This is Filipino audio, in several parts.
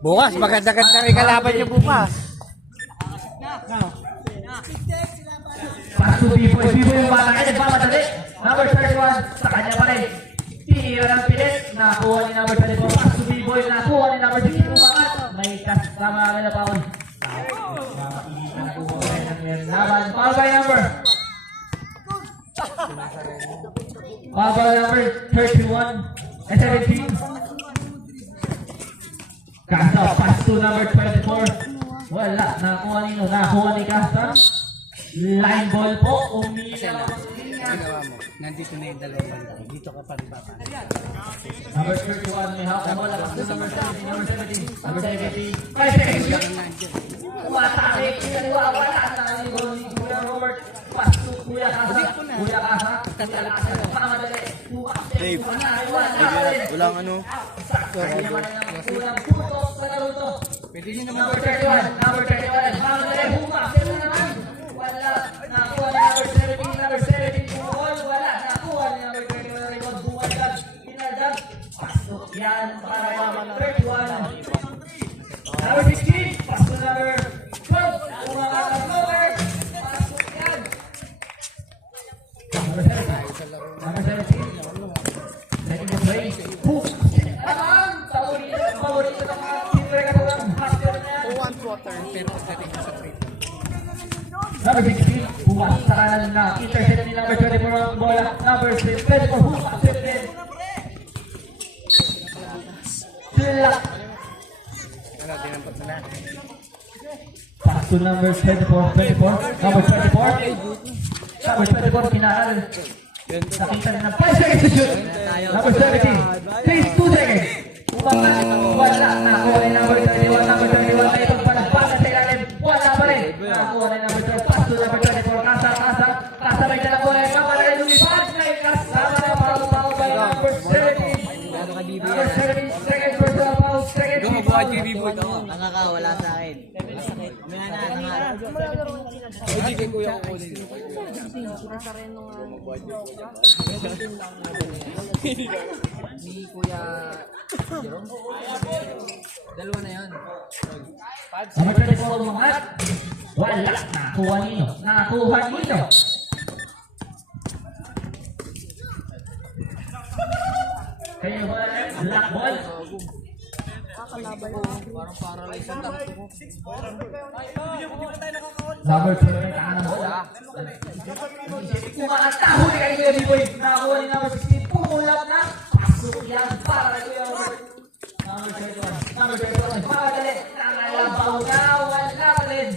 Bukas, maganda-ganda rin kalaban niyo bukas. Pass to B-Boy. B-Boy yung bata kayo, nagmamadali. Number 31, sa kanya pa rin. Tira ng pilit, nakuha ni number 24. Pass to B-Boy, nakuha ni number 16. Umangat, may kasama ka na paon. Foul by number. Foul by number 31 and 17. Kasta, pass to number 24. Wala, nakuha ni Kasta. Line ball po, umiilaw ang linya. Nandito na yung dalawang banda. Dito ka pa rin baba. Number 31, may hawak na bola. Number 17, number 17. Number 17. 5 seconds. Umatake, kinaliwa, wala na ni Kuya Robert. Pass to Kuya Kasa. Kuya Kasa. Kinalasan, pamadali. Dave, walang ano. Saksakin naman ang kulang putok sa naruto. Number 31, number 31. Pamadali, humakit na naman. Wala, nakuha ni number 17, number 17. Bumukol, wala, nakuha ni number 21. Rebound, bumalag, pinagdag. Pasok yan para number 31. Number 16, pasok number 12. Umangat ang cover. Pasok yan. Number 17. Number 17. Second play. Hook. Tamang! Paborito ng mga pinre ka ng master niya. 1 quarter, pero pagdating sa trade. Number 16, bumas sa kanan na intercept ni number 24 ang bola. Number 24, hook, accepted. Slap. Pass to number 24. Number 24. Number 24, pinaaral. Nakita rin ng 5 seconds to shoot. Number 17, please 2 seconds. Umangat, wala. Nakuha ni number 31. Number 31 na itong palagpasan sa ilalim. Wala pa rin. Nakuha ni number 12. Pass to number 24. Kasa may dalang bola. Kamalagay lumipad. May kasama na foul by number 17. Number 17, second personal foul. Second team foul. Tanga ka, wala sa akin. Masakit. Mamaya na, tanga. Hindi kay kuya ko kunin. Ni Kuya Jerome. Dalawa na yun. Number 24 umangat. Wala. Nakuha nino. Kaya ba? Black ball. Parang paralyzed ang takto ko. Number 2 na kanan bola. Umangat. Huli kay Kuya B-Boy. Nakuha ni number 16. Pumulap na. Pasok yan para kay Kuya Robert. Number 21. Number 21. Pakadali. Nangalabaw na. Wala pa rin.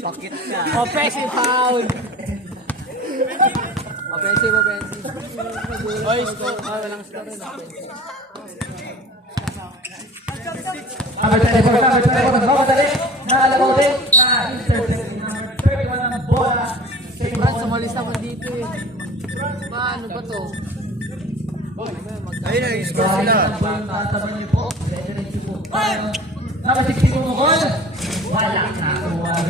Pakit ka. Offensive foul. Offensive. Oy, score. Walang score. Number 24. Pakadali. Nangalabaw din. Na-intercept ni number 31 ang bola. Brad, sumalis naman dito eh. Paano ba to? Ayun na, score sila. Number 16 pumukol. Wala na.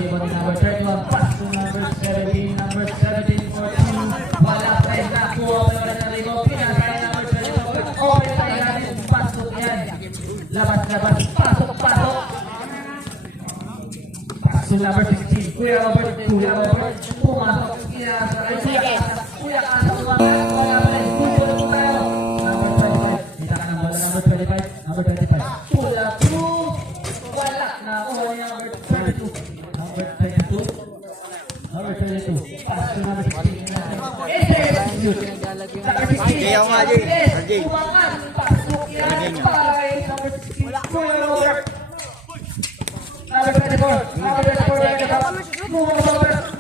Rebound ni number 31. Pass to number 17. Number 17 for 2. Wala pa rin. Nakuha pa rin ang rebound. Pinagay number 24. Okay pa rin. Pasok yan. Labas. Pasok. Pass to number 16. Kuya Robert. Pumasok. Kuya Kasa. Umangat. Wala pa rin. Pulo tayo. Number 25. Kita ka ng bola. Number 25. Number 25. Pull up. Wala. Nakuha niya number 32. Number 32. Pass to number 16. Kaya nga, Jay. Umangat. Pasok yan. Para kay number 16. Kuya Robert. Number 24.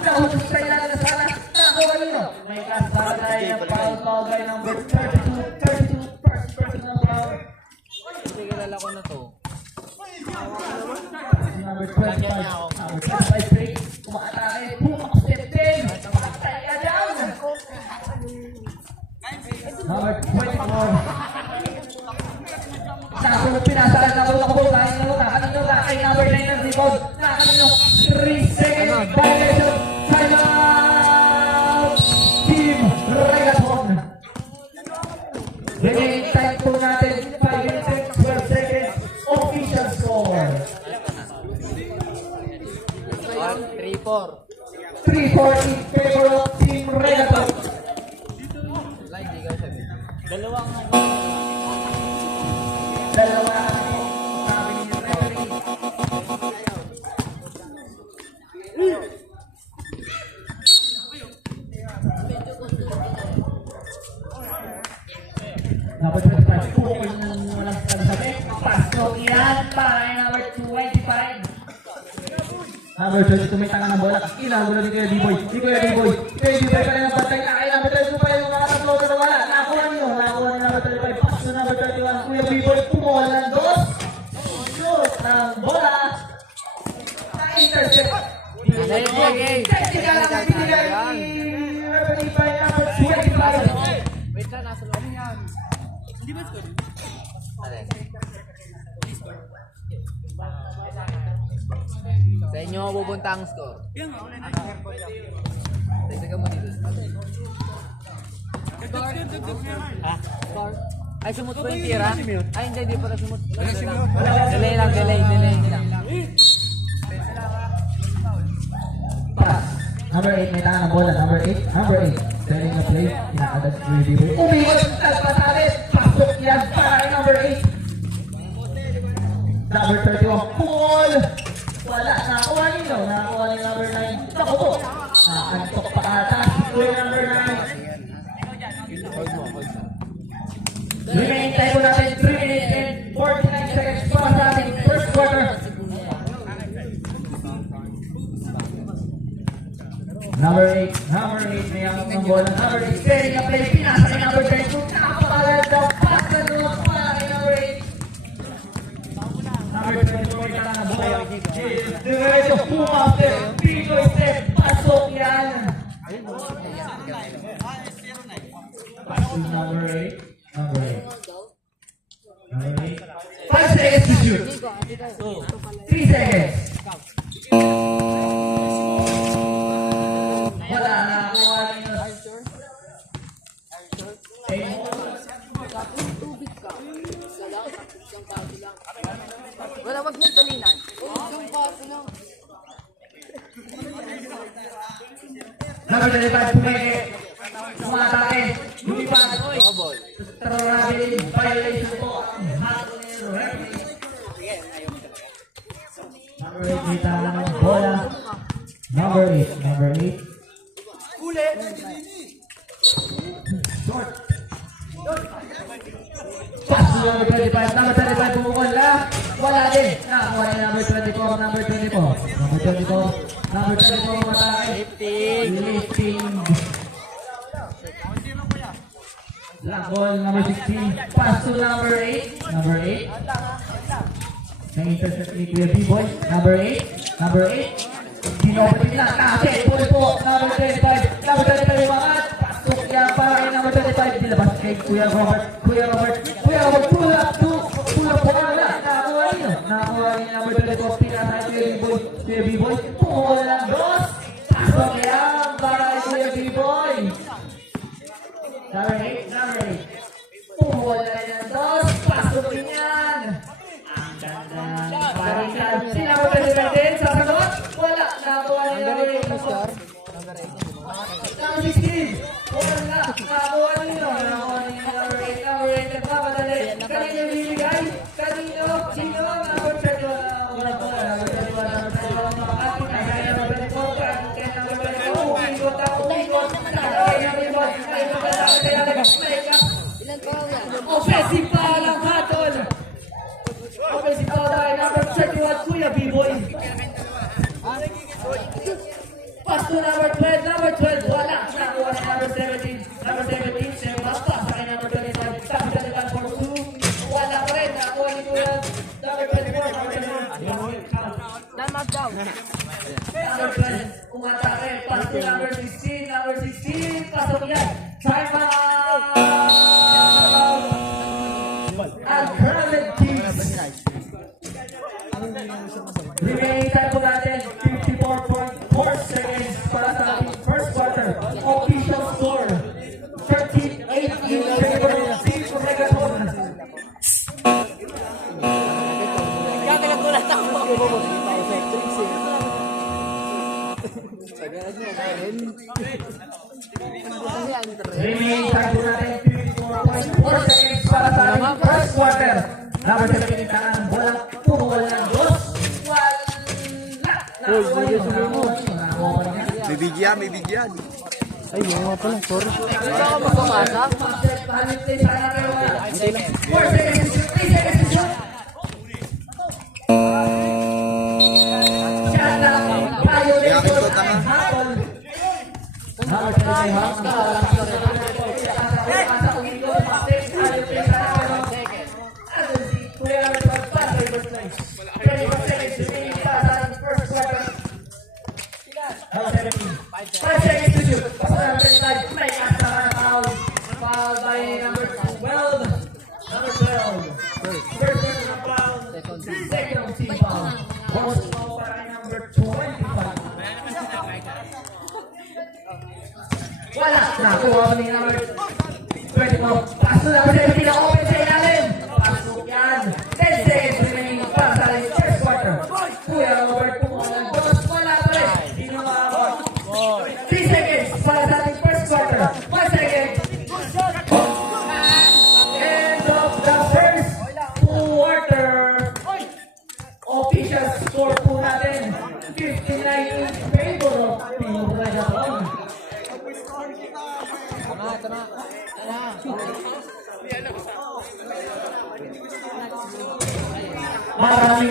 Nahusok sa ilan na sana. Nakuha niyo. May kasama tayo ng foul by number 32. First personal foul. Kilala ko na to. Number 25. Number 25 break. Umaatake. Step 10. Patay ka down. Number 24. Nakulog pinasaan. Nakulog ako. Kanino ka? Kay number 9 ng rebound. Kanino? 3 seconds. Violation. Time out. Team Reggaeton. Remaining time po natin, 5 minutes and 12 seconds. Official score. 3-4. 3-4 in favor of Team Regato. Dalawang Dalawa sabi ni referee. Number 25, pukul ng walang sabi. Pasok yan para kay number 25. Number 22, may tanga ng bola. Inagulo ni Kuya D-Boy. Si Kuya D-Boy. Kuya D-Boy pa rin ang bantay na kay number 22 pa rin yung mga tatlo na wala. Nakuha niyo. Nakuha ni number 35. Pass to number 31. Kuya D-Boy. Pumuha ng dos. Shoot ng bola. Na-intercept. Technical ang binigay ni referee by number 25. Wait lang, nasa loob. Hindi ba score? Sa inyo pupunta ang score. Teka mo dito. Ha? Score? Ay, sumut ko yung tira? Ay, hindi pala sumut. Delay lang. Number 8, may tanga ng bola. Number 8. Setting the play. Kinakadat si Kuya D-Boy. Umikot ang talpatalit. Pasok yan para kay number 8. Number 31, Paul! Wala, nakakuha nilo. Nakakuha ni number 9. Naku po! Nakaantok pa ata si Kuya number 9. Hold mo. Remaining time po natin, 3 minutes and 49 seconds para sa ating first quarter. Number 8, may amok ng bola. Number 8, setting the play. Pinasa kay number 10. Napakaganda pass na doon para kay number 8. Number 24, may tala na bola. Diretso, pumaster. Pinoy step. Pasok yan. Pass to number 8. Number 8. 5 seconds to shoot. 3 seconds. Wala na kuha ninyo. Wala, wag mong talinan. Number 25, pumeke. Sumatake. Lumipas. Travel violation po. Hatol ni referee. Number 8, may tama ng bola. Number 8. Short. Pass to number 25. Number 25 pumukol na. Wala din. Nakakuha ni number 24. Number 24 matake. Lifting. Black ball, number 16. Pass to number 8. Na-intercept ni Kuya B-Boy. Number 8. Dinopetin na. Nakakit. Pull po. Number 25. Number 25 yung mga. Pasok yan para kay number 25. Dilabas kay Kuya Robert. Pull up po ka na. Nakakuha ni number 24. Pinasa kay Kuya B-Boy. Pull lang dos. Pasok yan para kay Kuya B-Boy. Number 8. Pull na rin ang dos. Pasok din yan. Ang ganda. Parisan. Sino mo pwede din? Sasagot? Wala. Nakakuha ni number 8. Number 16. Wala. Nakakuha nyo. Nakakuha ni number 8. Number 8. Nagpapadali. Kanino bibigay? Kanino? Sino? Number 31. Wala po. Number 31. Makakapit. Kaya number 24. Kaya number 24. Umikot. Nakakaya number 1. Offensive foul ang hatol. Offensive foul tayo. Number 31, Kuya B-Boy. Pass to number 12. Wala. Nakuha ni number 17. Number 17, siya pass sa kay number 25. Tapos 25 for 2. Wala pa rin. Nakuha ni Kuya number 24. Number 12, umatake. Pass to number 16. Pasok yan. Time out. Ang crowded teams. Remaining time po natin, 54.4 seconds para sa ating first quarter. Official score, 38 in favor of Team Number 17, tangan ng bola. Pumukal ng dos. Wala. Nakakuha yun. Nakakuha pa rin yan. May bigyan. Ay, yun nga pala. Sorry. Hindi ba ako magpapasa? 4 seconds to shoot. 3 seconds to shoot. Shot clock. Violation. Habol. Number 17, Five seconds to shoot. Foul by number 12. Number 12. First personal foul. Second team foul. Bonus foul para number 25. Wala. Nakuha ni number 24. Pasok number 17 na open sa ilalim. Pasok yan. 10 seconds remaining para sa first quarter. Kuya Robert pumuha ng dos. Wala pa rin. Sino makakakuha? 3 seconds para sa ating first quarter. 5 seconds. End of the first quarter. Official score po natin. 59 in favor of Team Dragon.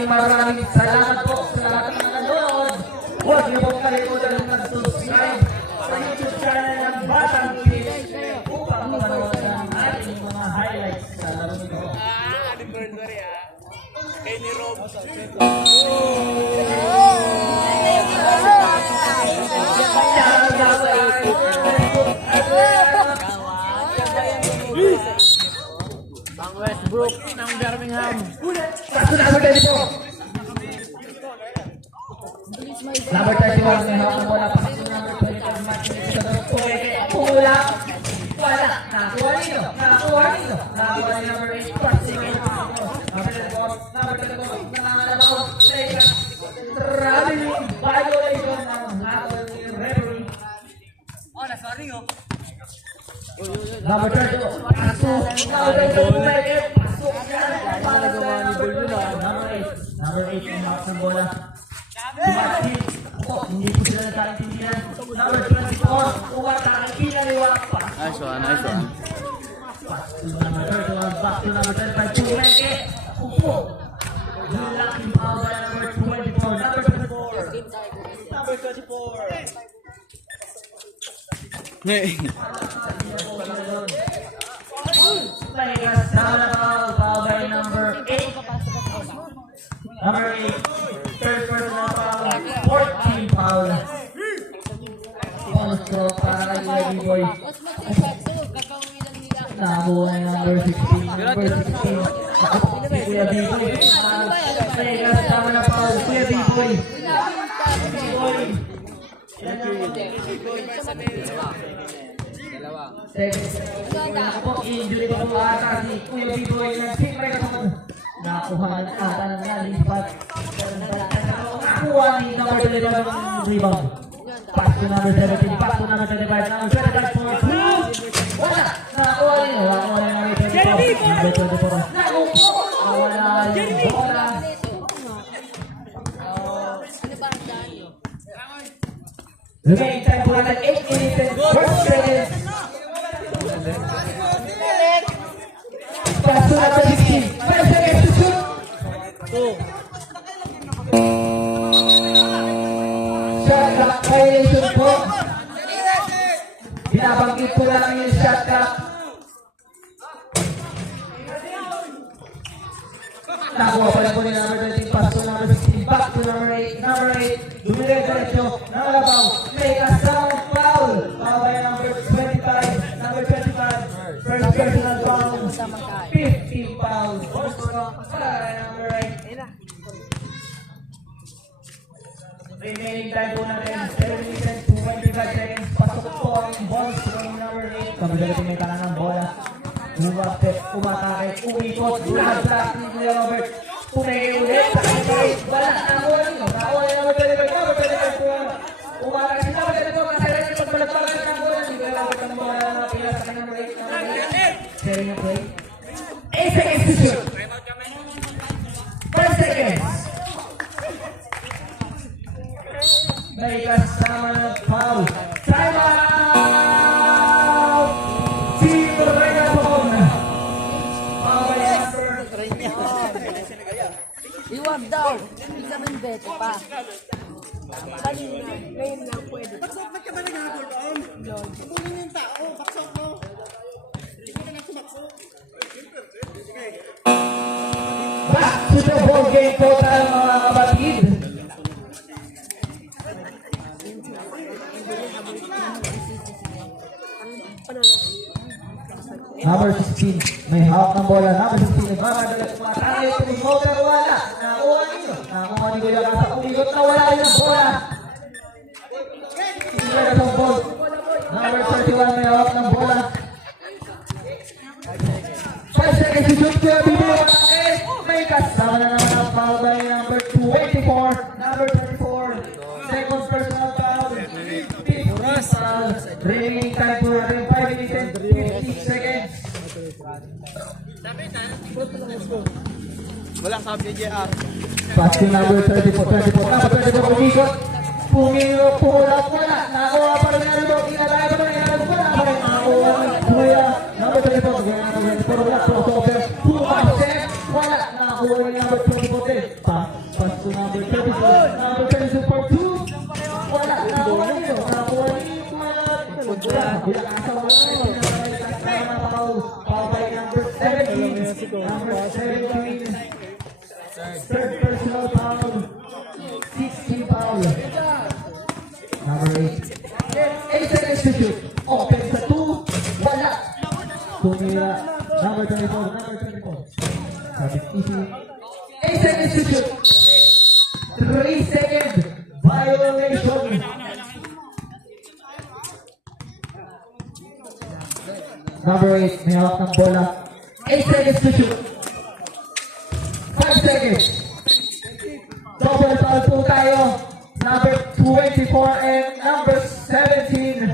Maraming salamat po sa lahat ng nanonood. Huwag niyo po kalimutan ng mag-subscribe sa YouTube channel ng Batang Kids upang manood ng ating mga highlights sa laro nito. Anniversary Kay ni Rob. Ang Westbrook ng Birmingham. Paso number 24. Number 31, may hawak ng bola. Paso number 25, Martin. Pula. Wala. Nakakuha nito. Nakakuha ni number 8. Pasigil. Number 24. Number 24. Nangangalabaw. Traveling violation ng hatol ni referee. Number 32. Paso. Number 32. Paso. Number 8. May hawak ng bola. Martin. Hindi po sila nagkaintindihan. Number 24. Uwatake. Kinaliwa. Nice one. Back to number 31, back to number 25, Chumeke. Upo. Lucky foul by number 24, number 24. Number 24. Vegas, foul by number 8. Number 8, third personal foul, 14 foul. Bonus throw para kay Lady Boy. Nakakuha ni number 16. Number 16. Si Kuya B-Boy. Vegas, tama na foul. Kuya B-Boy. B-Boy. Injury pa po ata si Kuya B-Boy ng Team Megaton. Nakakuha na ata ng nalipat. Nakakuha ni number 11 ng rebound. Pass to number 17, pass to number 25, number 25 for 2. Wala! Nakakuha rin. Nakakuha rin number 24. Number 24. Nakupo! Wala yung bola. Remaining time po natin 8 minutes and 4 seconds. Pass to number 16. 5 seconds to shoot. Shot clock violation po. Binabanggit ko lang yung shot clock. Nakuha pa rin po ni number 13. Pass to number 16. Back to number 8. Number 8. Dumiretso. Nakalabaw. Make a sound foul. Foul by number 25. Number 25. First personal foul. 15 fouls. Para number 8. Remaining time po natin, 7 minutes and 25 seconds. Pasok po ang balls from number 8. Kabigalating may tanang ng bola. Umatake, umikot, lahat sa ating Kuya Robert. Pumeke ulit, wala, nakuha nyo. Nakuha nyo number 25 po. Umatake si number 25, kasaya nyo pagbalagpagan ng bola. Hindi Kuya Robert ang bola na pila sa number 8. Sharing your play. 8 seconds to shoot. Hindi, ito pa. Kanina, ngayon lang pwede. Ba't ka ba nag-hagol doon? Kunin yung tao, baksok mo. Hindi ka na sumaksok. Back to the ball game total mga kapatid. Number 16, may hawak ng bola. Number 16, nagmamadala sa mga tayo. Tumigaw pero wala. Nakuha ninyo. Nakuha ni Kuya Kasa. Umigot na wala rin ang bola. Sila na sa ball. Number 31, may hawak ng bola. 5 seconds to shoot. Kuya Bibi, may kasama na naman ang foul by number 24. Number 24, second personal foul. 50 foul. Remaining time po natin 5 minutes and 50 seconds. Walang sabi ni JR. Pass to number 34. Number 34, umikot. Pumulak wala. Nakuha pa rin ang rebound. Inalaya pa rin ang rebound. Wala pa rin. Nakuha ng Kuya. Number 34. Number 24. Wala. Crossover. Pumasok. Wala. Nakuha ng number 24. Pass to number 34. Number 32 for 2. Wala. Nakuha nyo. Nakuha nyo. Kuya Kasa. Wala. Foul by number 17. Number 17. Third personal foul. 16 foul. Number 8. 8 seconds to shoot. Open sa 2. Wala. Tumira. Number 24. Number 24. Sabi easy. 8 seconds to shoot. 3 seconds. Violation. Number 8. May hawak ng bola. 8 seconds to shoot. 5 seconds. Double foul po tayo. Number 24 and number 17.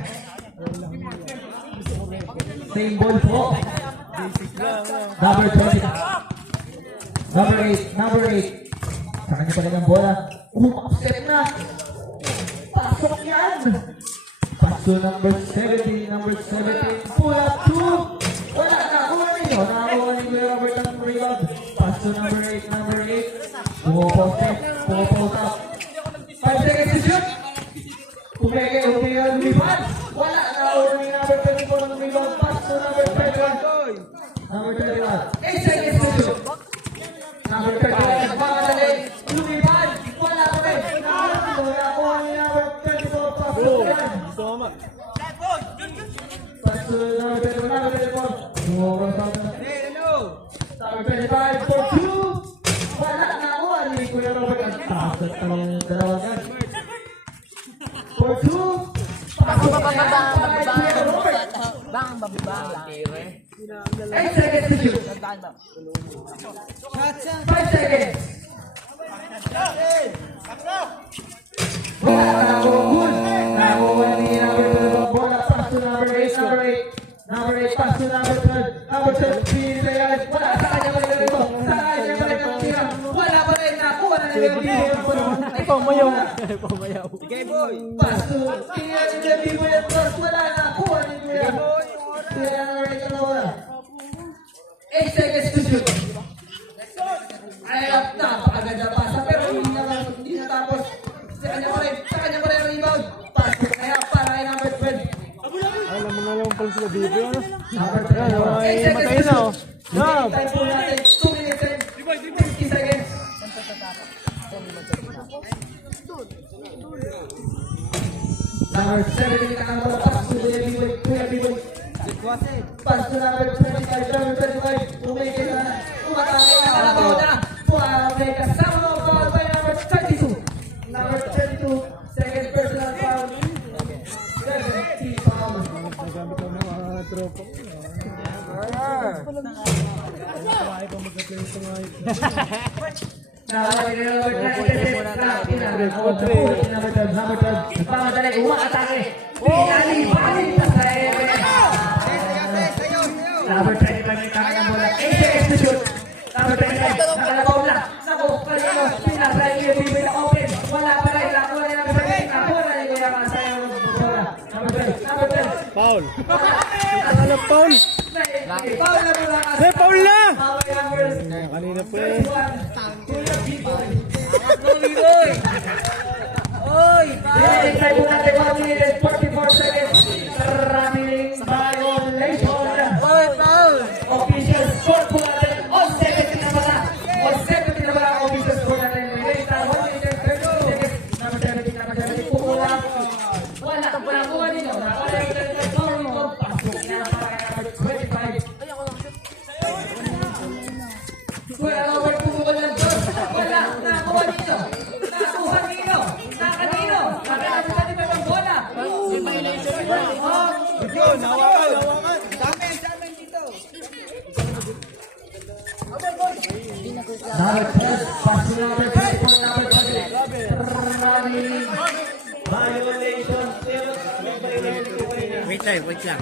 Same ball po. Number 20. Number 8. Number 8. Sa kanya pala ng bola. Upset na. Pasok yan. Pass to number 17. Number 17. Pull up 2. Wala. Nakuha ninyo. Nakuha ninyo yung Robert ang rebound. Pass to number 8. Number 8. Pumoposte. Pumopost up. 5 seconds to shoot. Umeke. Lumipad. Wala. Nakuha ninyo number 24 ng rebound. Pass to number 31. Number 31. 8 seconds to shoot. Number 31. Nagmamadali. Lumipad. Wala pa rin. Nakuha ninyo number 34. Pass to 1. Pass to number 31. Number 34. Pumopost up. Number 25 for 2. Wala na ako. Ano yung Kuya Robert? Ang takot ang dalawa yan. For 2. Pasok na yan. Kuya Robert. Bang. 8 seconds to shoot. 5 seconds. Wala na ako. Good. Nakuha ni number 12. Bola. Pass to number 8. Number 8. Number 8. Pass to number 12. Number 12. Pinitayan. Wala. Sa kanya pa rin ito. Sa kanya pa rin ang tira. Wala pa rin. Nakuha na nila yung Ay, pamayaw. Pamayaw. Okay, boy. Pass to. Kaya nila Bibo yung cross. Wala na. Kuha na nila. Kaya na rin ang bola. 8 seconds to shoot. Ay, napakaganda pasa. Pero hindi na tapos. Sa kanya pa rin ang rebound. Pass to. Kaya para kay number 12. Alam mo na lang pala sila Bibi, ano? Number 12. Ay, matay na, oh. Time po natin. 2 minutes and 50 seconds. Number 7, ang bola. Pass to Kuya Biboy. Pass to number 25. Number 25. Umeke na. Umatake na. Kalabaw na. Puwame kasama mo. Foul by number 32. Number 32. Second personal foul. 70 foul. Nagamit ang mga tropa. Number 25 may kaka ng bola. 8 seconds to shoot. Number 25. Nakalabaw na. Naku, kanino. Pinasay niyo yung bibig na open. Wala pa rin. Nakuha na number 25. Nakuha na niyo yung kasayaw ng bola. Number 12. Number 12. Foul! Ano, foul? Foul na bola. Eh, foul na! Foul number Kanina pa eh. 31. Kuya Biboy. Oy! Oy! Remaining time po natin 1 minute and 44 seconds. Maraming violation. Oy, foul! Official score po natin. On 17 na pala. On 17 na pala ang official score natin. Remaining time 1 minute and 32 seconds. Number 17. Pumula. Wala ka pala kuha nito. Wala ka pala score nito. Pasok na para number 25. Wala ka pala pumula ng score. Wala. Nakuha nito. Nakuha nito. Nakanino. Nakakasal nito ng bola. Yun, hawakan. Dami dito. Number 12, passing number 24, number 20. Running violation still. Wait lang.